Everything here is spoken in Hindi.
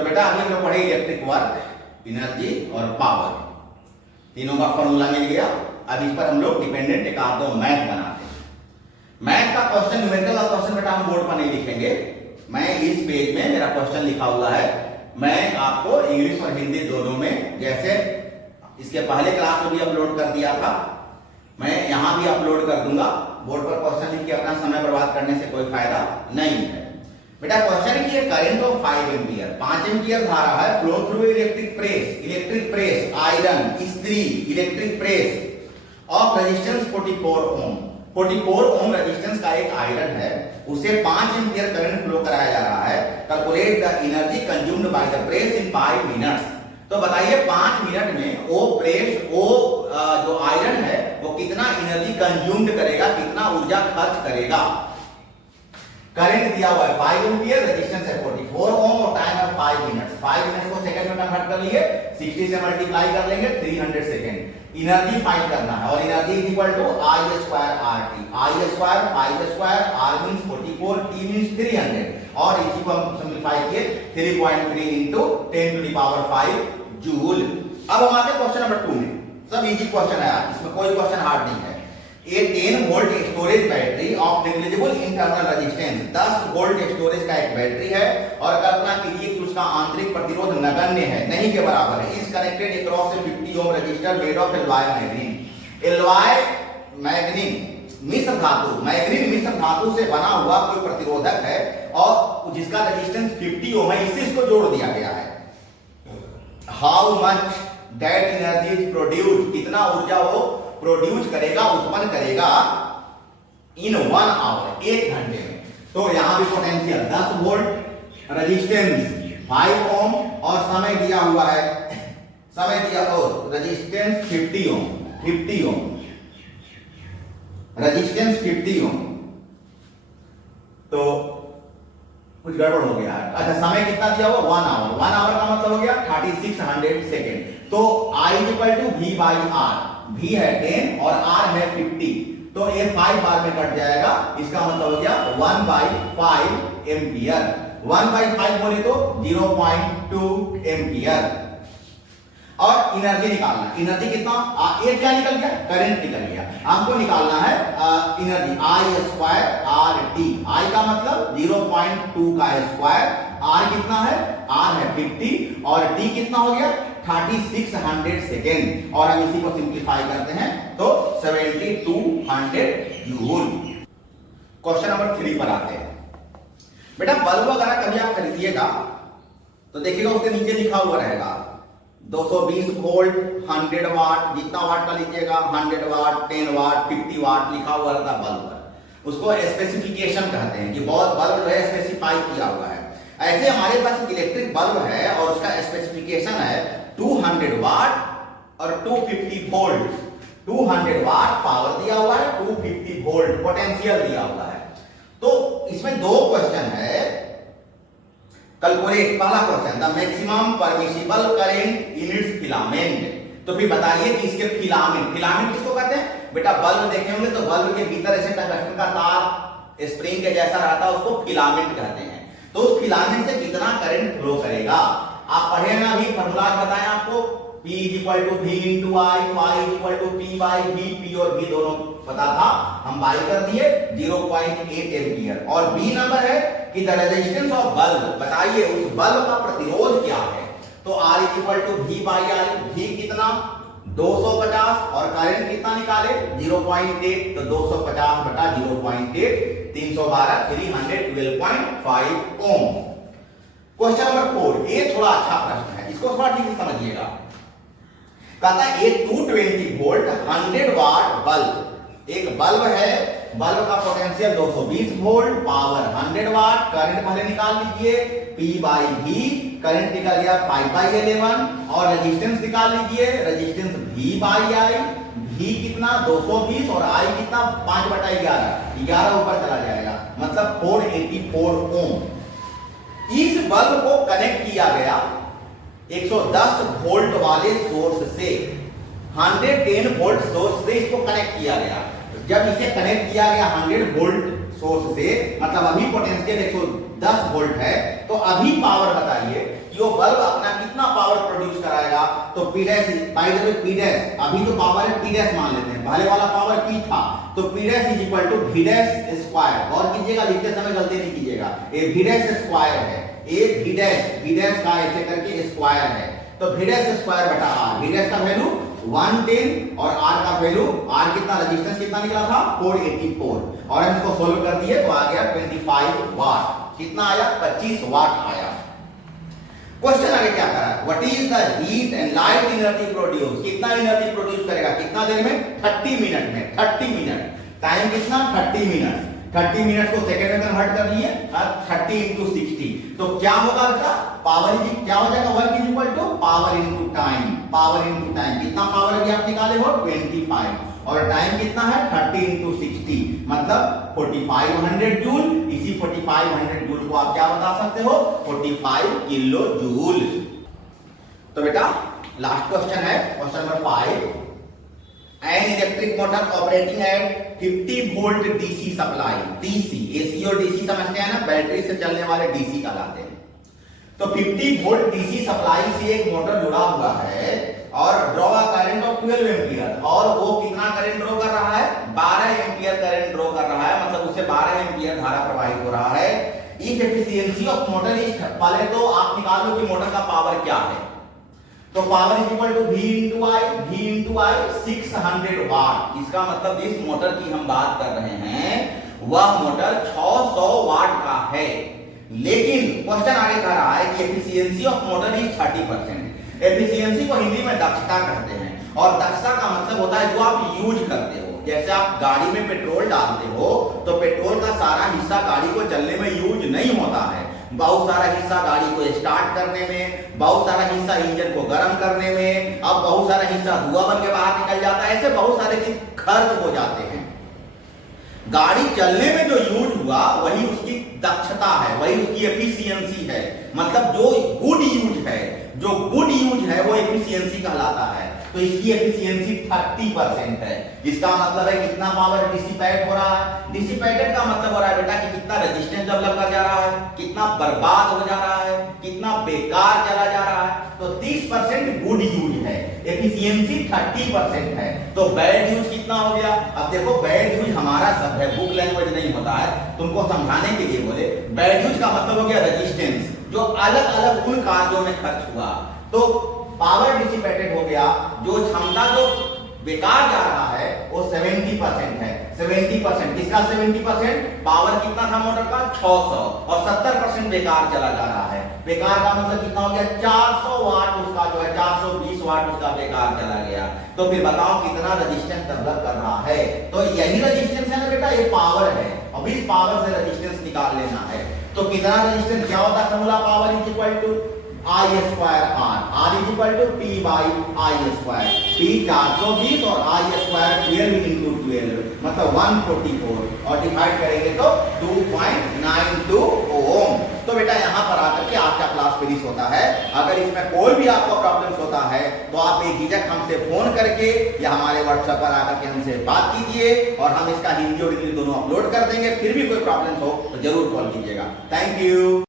तो बेटा अभी हम लोग पढ़े इलेक्ट्रिक वर्क, एनर्जी और पावर, तीनों का फॉर्मूला मिल गया। अब इस पर हम लोग डिपेंडेंट एक आध दो मैथ बनाते हैं। मैथ का क्वेश्चन, न्यूमेरिकल का क्वेश्चन बेटा हम बोर्ड पर नहीं लिखेंगे। मैं इस पेज में मेरा क्वेश्चन लिखा हुआ है, मैं आपको इंग्लिश और हिंदी दोनों में, जैसे इसके पहले क्लास में भी अपलोड कर दिया था, मैं यहां भी अपलोड कर दूंगा। बोर्ड पर क्वेश्चन लिख के अपना समय बर्बाद करने से कोई फायदा नहीं है। बेटा क्वेश्चन की करंट ऑफ 5 एम्पियर, 5 एम्पियर धारा है, flow through electric press iron इस्त्री electric press of resistance 44 ohm. 44 ohm resistance का एक आयरन है, उसे 5 एम्पियर करंट फ्लो कराया जा रहा है। Calculate the energy consumed by the press in 5 minutes. तो बताइए 5 मिनट में वो जो आयरन है वो कितना एनर्जी कंज्यूम्ड करेगा, कितना ऊर्जा खर्च करेगा। करंट दिया हुआ है 5 एम्पियर, रेजिस्टेंस है 44 ओम और टाइम है 5 मिनट्स। 5 मिनट्स को सेकंड में कन्वर्ट कर लिए, 60 से मल्टीप्लाई कर लेंगे 300 सेकंड। एनर्जी फाइंड करना है और energy is equal to I square RT। I square 5 square, R means 44, T means 300 और इसी को हम सिंपलीफाई किए 3.3 into 10 to the power 5 joule. अब हम आते हैं क्वेश्चन नंबर 2 में। सब इजी क्वेश्चन है, इसमें कोई क्वेश्चन हार्ड नहीं है। ए 10 volt storage battery of negligible internal resistance, 10 volt storage का एक बैटरी है और कल्पना कीजिए कि उसका आंतरिक प्रतिरोध नगण्य है, नहीं के बराबर है। Is connected across a 50 ohm resistor made of alloy manganin. Alloy manganin मिश्र धातु, मैग्नीन मिश्र धातु से बना हुआ कोई प्रतिरोधक है और जिसका रेजिस्टेंस 50 ओम है, इससे इसको जोड़ दिया गया है। How much that energy is produced, कितना ऊर्जा वो प्रोड्यूस करेगा, उत्पन्न करेगा इन 1 आवर, 1 घंटे में। तो यहां भी पोटेंशियल 10 वोल्ट, रेजिस्टेंस 5 ओम और समय दिया हुआ है, समय दिया और रेजिस्टेंस 50 ओम, 50 ओम, रेजिस्टेंस 50 ओम। तो कुछ गड़बड़ हो गया है। अच्छा समय कितना दिया हुआ 1 आवर, 1 आवर का मतलब हो गया 3600 सेकेंड। तो I equal to V by R, V है 10 और R है 50, तो ये 5 बार में कट जाएगा, इसका मतलब हो गया 1/5 एम्पियर। 1/5 बोले तो 0.2 एम्पियर। और एनर्जी निकालना, एनर्जी कितना, ये क्या निकल गया, करंट निकल गया। हमको निकालना है energy I square RT। I का मतलब 0.2 का स्क्वायर, R कितना है, R है 50 और T कितना हो गया 3600 सेकेंड। और हम इसी को सिंप्लीफाई करते हैं तो 7200 जूल। क्वेश्चन नंबर 3 पर आते हैं। बेटा बल्ब वगैरह कभी आप खरीदिएगा तो देखिएगा उसके नीचे लिखा हुआ रहेगा 220 वोल्ट, 100 वाट, जितना वाट का लीजिएगा 100 वाट, 10 वाट, 50 वाट लिखा हुआ रहता है बल्ब पर। उसको स्पेसिफिकेशन कहते हैं कि बहुत बल्ब जो है स्पेसिफाई किया हुआ है। ऐसे हमारे पास इलेक्ट्रिक बल्ब है और उसका स्पेसिफिकेशन है 200 वाट और 250 वोल्ट। 200 वाट पावर दिया हुआ है, 250 वोल्ट पोटेंशियल दिया हुआ है। तो इसमें 2 क्वेश्चन है। कैलकुलेट, पहला question the maximum permissible current in its filament. तो फिर बताइए कि इसके फिलामेंट, फिलामेंट किसको कहते हैं बेटा, बल्ब देखे होंगे तो बल्ब के भीतर ऐसे टंगस्टन का तार स्प्रिंग के जैसा रहता है, उसको फिलामेंट कहते हैं। तो उस फिलामेंट से कितना करंट फ्लो करेगा, आप पढ़े ना, अभी फॉर्मूला बताएं आपको, P equal to V into I, I equal to P by V, P और V दोनों पता था, हम बाई कर दिए 0.8 एम्पियर। और B नंबर है कि द रेजिस्टेंस ऑफ बल्ब, बताइए उस बल्ब का प्रतिरोध क्या है। तो R equal to V by I, V कितना 250 और करंट कितना निकाले 0.8, तो 250 बटा 0.8 312 312.5 ओम। क्वेश्चन नंबर 4, ये थोड़ा अच्छा प्रश्न है, इसको थोड़ा ठीक से समझिएगा। कहता है एक 220 वोल्ट 100 वाट बल्ब, एक बल्ब है, बल्ब का पोटेंशियल 220 वोल्ट, पावर 100 वाट, करंट पहले निकाल लीजिए P बाई V, करंट निकल गया 5/11 और रेजिस्टेंस निकाल लीजिए, resistance V by I, V कितना 220 और I कितना 5/11, 11 ऊपर चला जाएगा, मतलब 484 ओम। इस बल्ब को कनेक्ट किया गया 110 वोल्ट वाले सोर्स से, 110 वोल्ट सोर्स से इसको कनेक्ट किया गया। जब इसे कनेक्ट किया गया 100 वोल्ट सोर्स से, मतलब अभी पोटेंशियल 110 वोल्ट है, तो अभी पावर बताइए कि वो बल्ब अपना कितना पावर प्रोड्यूस कराएगा। तो P dash, by the way P dash अभी तो पावर है P डैश मान लेते हैं, पहले वाला पावर P था, तो P dash is equal to V dash square. और कीजिएगा, लिखते समय गलती नहीं कीजिएगा, ये V डैश स्क्वायर है, ये V डैश का ऐसे करके स्क्वायर है, तो V डैश स्क्वायर बटा R। V डैश का वैल्यू 110 और R का वैल्यू, R कितना, रेजिस्टेंस कितना निकला था 484, और हम इसको सोल्व कर दिए तो आ गया 25 वाट। कितना आया, 25 वाट आया। क्वेश्चन आगे क्या करा, what is the heat and light energy produce, कितना एनर्जी प्रोड्यूस करेगा, कितना देर में, 30 मिनट में, 30 मिनट, टाइम कितना 30 मिनट, 30 मिनट को सेकंड में कन्वर्ट कर दिए, 30 into 60, तो क्या होगा बेटा, पावर इज क्या हो जाएगा, work is equal to power into time, power into time, कितना पावर अभी आप निकाले हो 25, और टाइम कितना है 30 into 60, मतलब 4500 जूल। इसी 4500 जूल को आप क्या बता सकते हो, 45 किलो जूल। तो बेटा लास्ट क्वेश्चन है, question number 5, an electric motor operating eight 50 volt DC supply, DC, AC और डीसी समझते हैं ना, बैटरी से चलने वाले डीसी कहलाते हैं। तो 50 वोल्ट डीसी सप्लाई से एक मोटर जुड़ा हुआ है और draw a current of 12 ampere, और वो कितना करंट ड्रॉ कर रहा है, 12 एम्पियर करंट ड्रॉ कर रहा है, मतलब उससे 12 एम्पियर धारा प्रवाहित हो रहा है। If efficiency of motor is, पहले तो आप निकाल लो कि मोटर का पावर क्या है, तो power is equal to V into I 600 watt. इसका मतलब जिस मोटर की हम बात कर रहे हैं वह मोटर 600 वाट का है, लेकिन क्वेश्चन आगे कह रहा है कि efficiency of motor is 30%। Efficiency को हिंदी में दक्षता कहते हैं, और दक्षता का मतलब होता है जो आप यूज करते हो। जैसे आप गाड़ी में पेट्रोल डालते हो तो पेट्रोल का सारा हिस्सा गाड़ी को चलने में यूज नहीं होता है, बहुत सारा हिस्सा गाड़ी को स्टार्ट करने में, बहुत सारा हिस्सा इंजन को गर्म करने में, अब बहुत सारा हिस्सा धुआं बन के बाहर निकल जाता है, ऐसे बहुत सारे चीज खर्च हो जाते हैं। गाड़ी चलने में जो यूज हुआ वही उसकी दक्षता है, वही उसकी एफिशिएंसी है, मतलब जो गुड यूज है, जो गुड यूज है वो एफिशिएंसी कहलाता है। तो इसकी एफिशिएंसी 30% है। इसका मतलब है कितना पावर डिसिपेट हो रहा है, डिसिपेटेड का मतलब हो रहा है बेटा कि कितना रेजिस्टेंस डेवलप कर जा रहा है, कितना बर्बाद हो जा रहा है, कितना बेकार चला जा रहा है। तो 30% गुड यूज है, एफिशिएंसी 30% है। तो बैड यूज कितना हो गया, अब देखो बैड यूज हमारा शब्द है, बुक लैंग्वेज नहीं होता है, तुमको समझाने के लिए बोले। बैड यूज का मतलब हो गया रेजिस्टेंस, जो अलग अलग उन कार्यों में खर्च हुआ। तो पावर डिसिपेटेड हो गया, जो क्षमता जो बेकार जा रहा है वो 70% है। 70% किसका 70%, पावर कितना था मोटर का 600, और 70% बेकार चला जा रहा है। बेकार का मतलब कितना हो गया 400 वाट, उसका जो है 420 वाट उसका बेकार चला गया। तो फिर बताओ कितना रेजिस्टेंस डेवलप कर रहा है। तो यही रेजिस्टेंस है ना बेटा, ये पावर है, अब इस पावर से रेजिस्टेंस निकाल लेना है। तो कितना रेजिस्टेंस, क्या होता है formula, power is equal to I square R is equal to P by I square. P 420 और I स्क्वायर 12 इंटू 12 मतलब 144, और डिवाइड करेंगे तो 2.92 ओम। तो बेटा यहाँ पर आकर के आपका क्लास फिनिश होता है। अगर इसमें कोई भी आपको प्रॉब्लम्स होता है तो आप बेझिझक हमसे फोन करके या हमारे व्हाट्सएप पर आकर के हमसे बात कीजिए, और हम इसका हिंदी और इंग्लिश दोनों अपलोड कर देंगे। फिर भी कोई प्रॉब्लम्स हो तो जरूर कॉल कीजिएगा। Thank you.